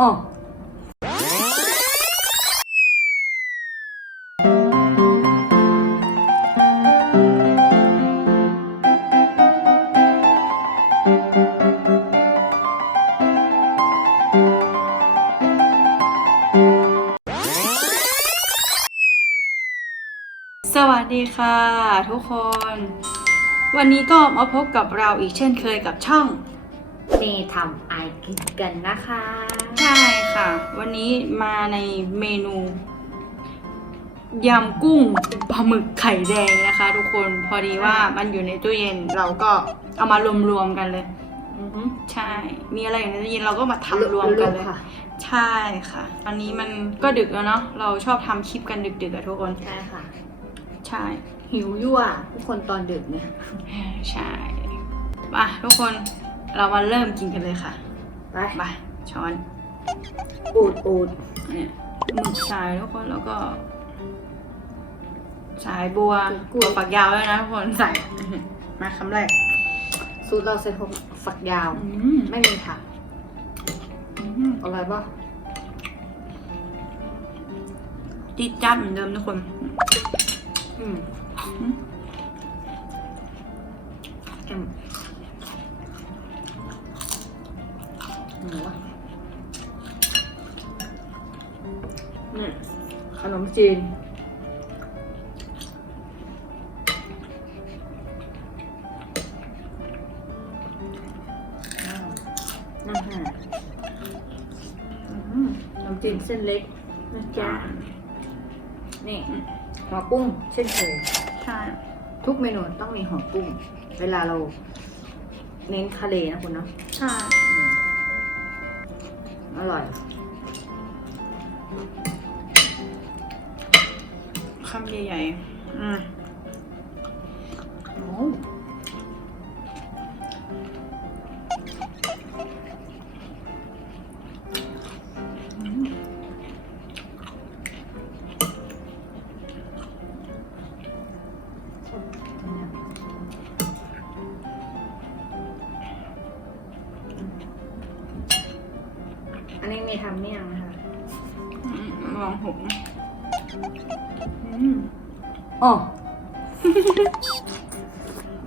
อ๋อสวัสดีค่ะ ทุกคน วันนี้ก็มาพบกับเราอีกเช่นเคยกับช่อง เมย์ทำไอกินกันนะคะ ช่ค่ะ วันนี้มาในเมนูยำกุ้งปลาหมึกไข่แดงนะคะ ทุกคนพอดีว่ามันอยู่ในตู้เย็นเราก็เอามารวมๆกันเลยอือฮึใช่ มีอะไรอยู่ในตู้เย็นเราก็มาทำรวมกันเลยค่ะใช่ค่ะตอนนี้มันก็ดึกแล้วเนาะเราชอบทำคลิปกันดึกๆอะทุกคนใช่ค่ะ ใช่ หิวยั่วทุกคนตอนดึกเนี่ยใช่มาทุกคนเรามาเริ่มกินกันเลยค่ะไปมาช้อน ปูดปูดเนี่ยหมึกสายทุกคนแล้วก็ สายบัวบัวฝักยาวด้วยนะทุกคนใส่มาคำแรกสูตรเราใส่หกฝักยาวอืมไม่มีผักอืมอร่อยปะจี๊ดจัดเหมือนเดิมทุกคนอืม นี่ขนมจีนอ้าวน่าหาอืมขนมจีนเส้นเล็กนะจ๊ะ นี่หัวกุ้งเช่นเคย ใช่ ทุกเมนูต้องมีหัวกุ้ง เวลาเราเน้นทะเลนะคุณเนาะ ใช่อืมอร่อย คำใหญ่ๆอืมโอ้อันนี้มีทำเมี่ยงนะคะอืมลองหกอืม อ๋อ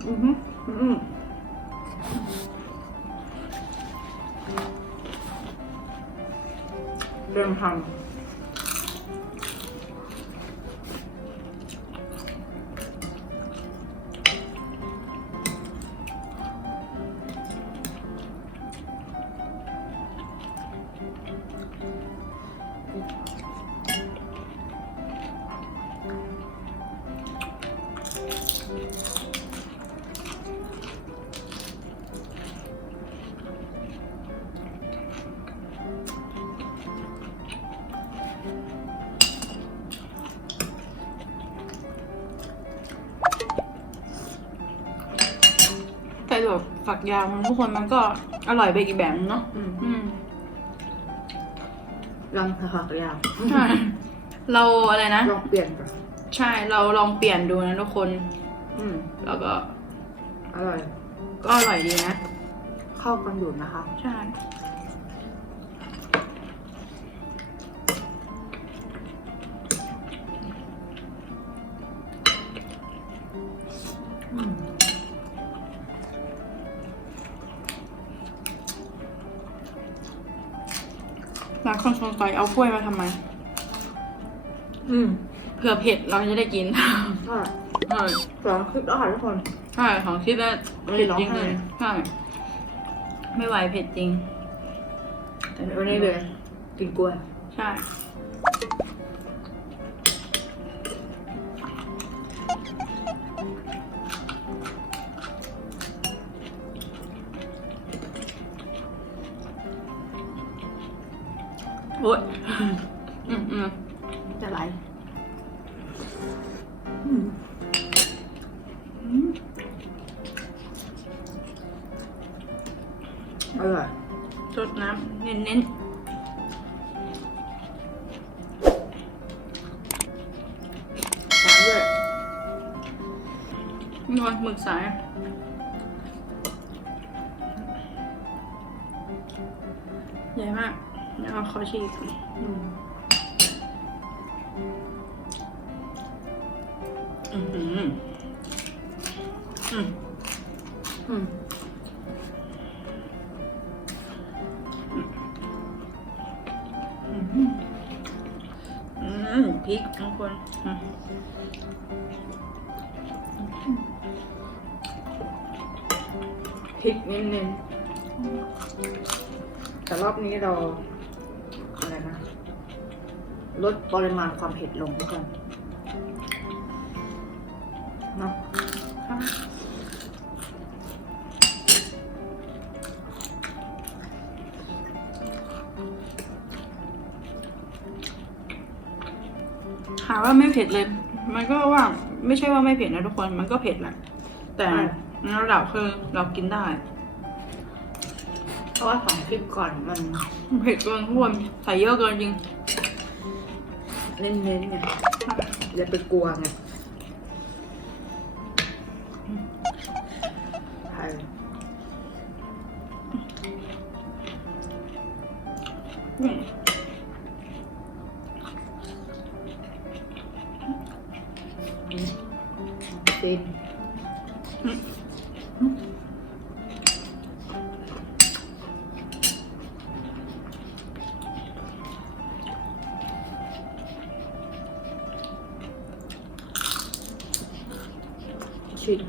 อือฮึอื มเริ่มทแต่แบบฝักยาวมันทุกคนมันก็อร่อยไปอีกแบบนึงเนาะำอืมอืมลองผักยาวใช่เราอะไรนะ ลองเปลี่ยนก่อนใช่เราลองเปลี่ยนดูนะทุกคน อืมแล้วก็อร่อย ก็อร่อยดีนะ เข้ากันอยู่นะคะ ใช่ หลายคนสงสัยเอากล้วยมาทำไม อืมเผื่อเผ็ดเราจะได้กิน ใช่ใช่สองคลิปแล้วค่ะทุกคน ใช่ของคิดว่าไม่เผ็ดร้องจริงไห้เลยใช่ไม่ไหวเผ็ดจริง แต่วันนี้เลยกินกล้วย ใช่ โอ๊ยอืมอืมจะไหลอร่อยสดน้ำเน้นตามด้วยๆมีคนหมึกสายใหญ่มาก แล้วก็ขอฉีกอืมอือหืออืมอืมอืมพริกทุกคนพริกเน้นๆแต่รอบนี้เรา ลดปริมาณความเผ็ดลงทุกคนเนาะหาว่าไม่เผ็ดเลย มันก็ว่าไม่ใช่ว่าไม่เผ็ดนะทุกคน มันก็เผ็ดแหละ แต่ในระดับคือเรากินได้ เพราะว่าสองคลิปก่อนมัน เผ็ดเกินทุกคนใส่เยอะเกินจริง เน้นๆไงอย่าไปกลัวไง ชิด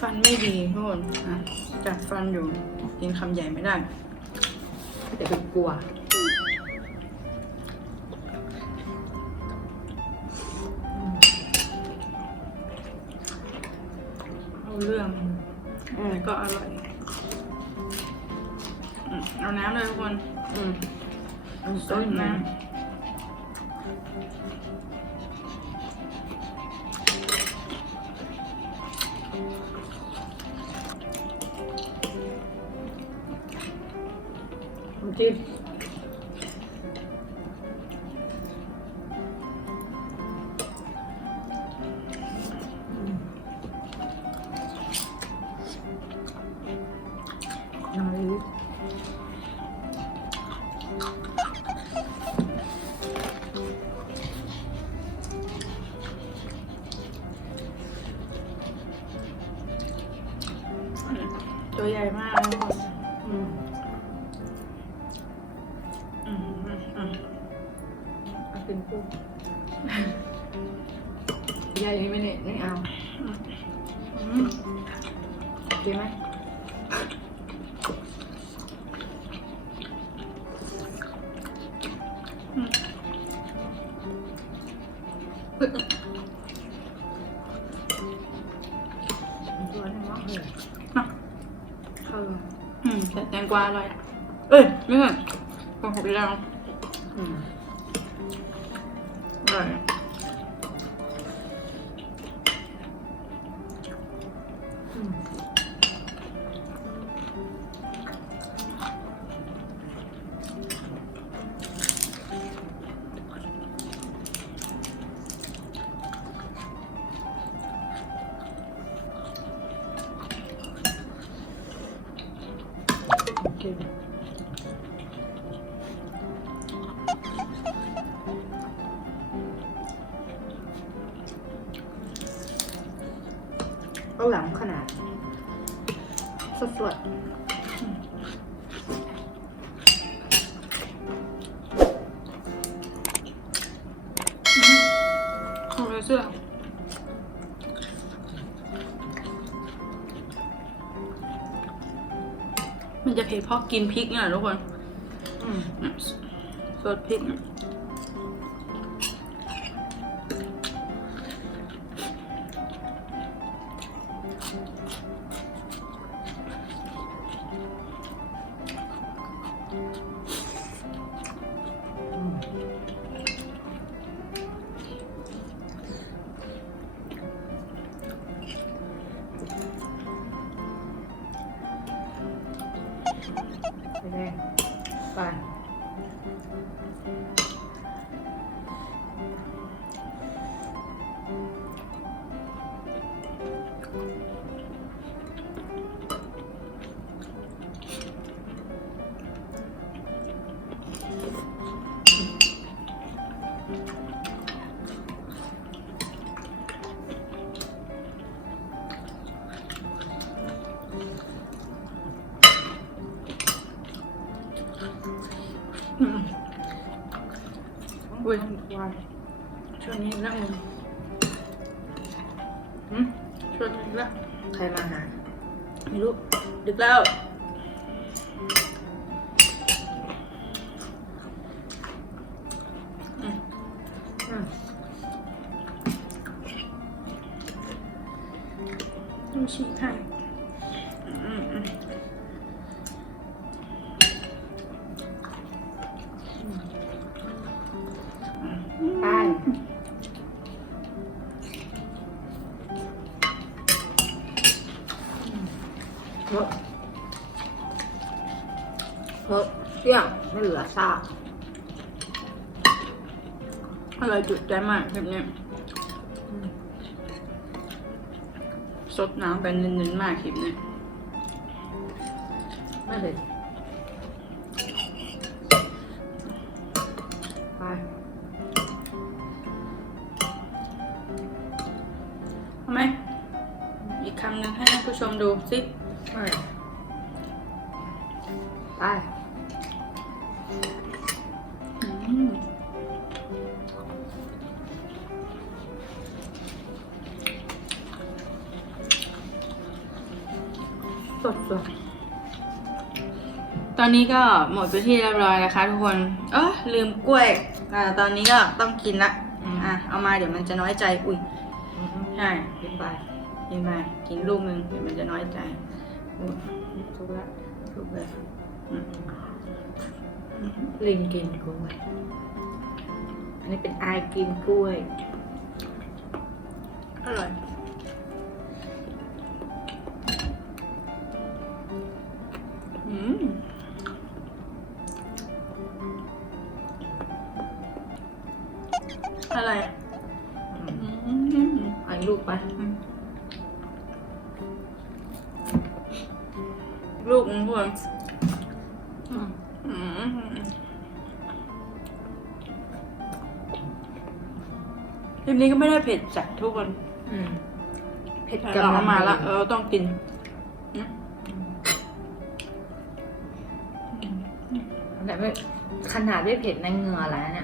ฟันไม่ดีทุกคนอะจัดฟันอยู่ กินคำใหญ่ไม่ได้ แต่เป็นกลัว เอาเรื่องอืมแต่ก็อร่อยอืมเอาน้ำเลยทุกคนอืมอืมซต้ดนน้น้ำจิ้ม ตัวใหญ่มากทุกคนอืมอืมอืมอืมเอาเป็นกุ้งยายอย่างนี้ไม่เนี่ยไม่เอาอืมโอเคไหมอืม งกวาอร่อย เอ้ย ไม่ใช่กองหกอีกแล้ว สดๆเอาเสื้อมันจะเผ็ดเพราะกินพริกเนี่ยทุกคนอืมเนี่ยซดพริก อุ้ยวันช่วงนี้นั่งมึงหืมช่วงนี้ละใครมาหาไม่รู้ดึกแล้ว ฮ้ยเที่ยงไม่เหลือซากอร่อยจุดใจมากแบบนี้สดน้ำไปเน้นๆมากคลิปนี้ไม่เลยไปเอาไหมอีกคำหนึ่งให้ท่านผู้ชมดูสิไม่ไป สดสดตอนนี้ก็หมดไปที่เรียบร้อยนะคะ ทุกคน เออลืมกล้วยอ่าตอนนี้ก็ต้องกินละอะเอามาเดี๋ยวมันจะน้อยใจอุ้ยใช่กินไปกินไปกินลูกหนึงเดี๋ยวมันจะน้อยใจอุ้ยทุกแล้วลูกเลยอืมลิงกินกล้วย อันนี้เป็นไอายกินกล้วย อร่อย คลิปนี้ก็ไม่ได้เผ็ดจัดทุกคนอืมเผ็ดแต่กำเราลัเอางมาละดีเออต้องกินนะแต่ไม่ขนาดไม่เผ็ดในะเหงื่อแล้วเนี่ย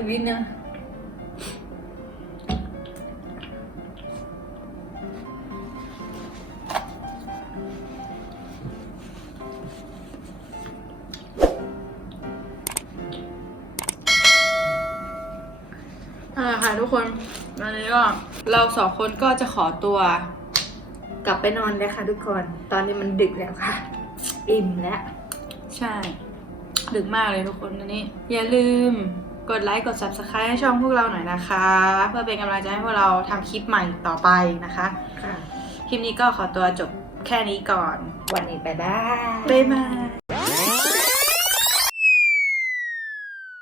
เอ้ยวินนะเอาละค่ะ ทุกคนวันนี้ก็เราสองคนก็จะขอตัว กลับไปนอนเลยค่ะ ทุกคน ตอนนี้มันดึกแล้วค่ะ อิ่มแล้ว ใช่ ดึกมากเลยทุกคนวันนี้ อย่าลืม กดไลค์กด subscribe ให้ช่องพวกเราหน่อยนะคะ เพื่อเป็นกำลังใจให้พวกเราทำคลิปใหม่ต่อไปนะคะค่ะคลิปนี้ก็ขอตัวจบแค่นี้ก่อน วันนี้ไปบ้ายบ๊ายบาย